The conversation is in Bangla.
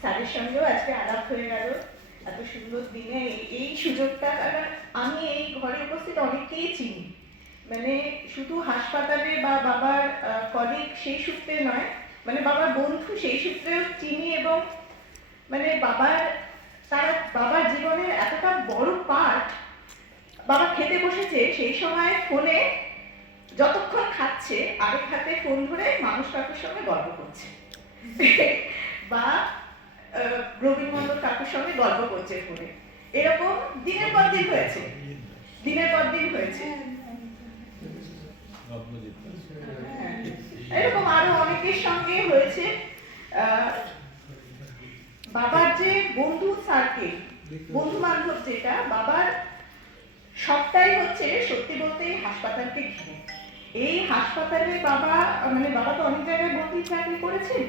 স্যারের সঙ্গেও আজকে আলাপ হয়ে গেল এত সুন্দর দিনে। এই সুযোগটা, কারণ আমি এই ঘরে উপস্থিত অনেককেই চিনি, মানে শুধু হাসপাতালে বা বাবার কলিগ সেই সূত্রে নয়, মানে বাবার বন্ধু সেই সূত্রেও চিনি। এবং মানে বাবার জীবনের এতটা বড় পার্ট, বাবা খেতে বসেছে সেই সময় ফোনে যতক্ষণ খাচ্ছে আরেক হাতে ফোন ধরে মানুষ কাকুর সঙ্গে গল্প করছে বা রবীন মন্ডল কাকুর সঙ্গে গল্প করছে ফোনে। এরকম দিনের পর দিন হয়েছে, দিনের পর দিন হয়েছে। এরকম আরো অনেকের সঙ্গে হয়েছে। বাবার যে বন্ধু সার্কেল, বন্ধু বান্ধব, যেটা বাবার সবটাই হচ্ছে সত্যি বলতে হাসপাতালকে ঘিরে। এই হাসপাতালে বাবা, মানে বাবা তো অনেক জায়গায় ভর্তি চাকরি করেছেন,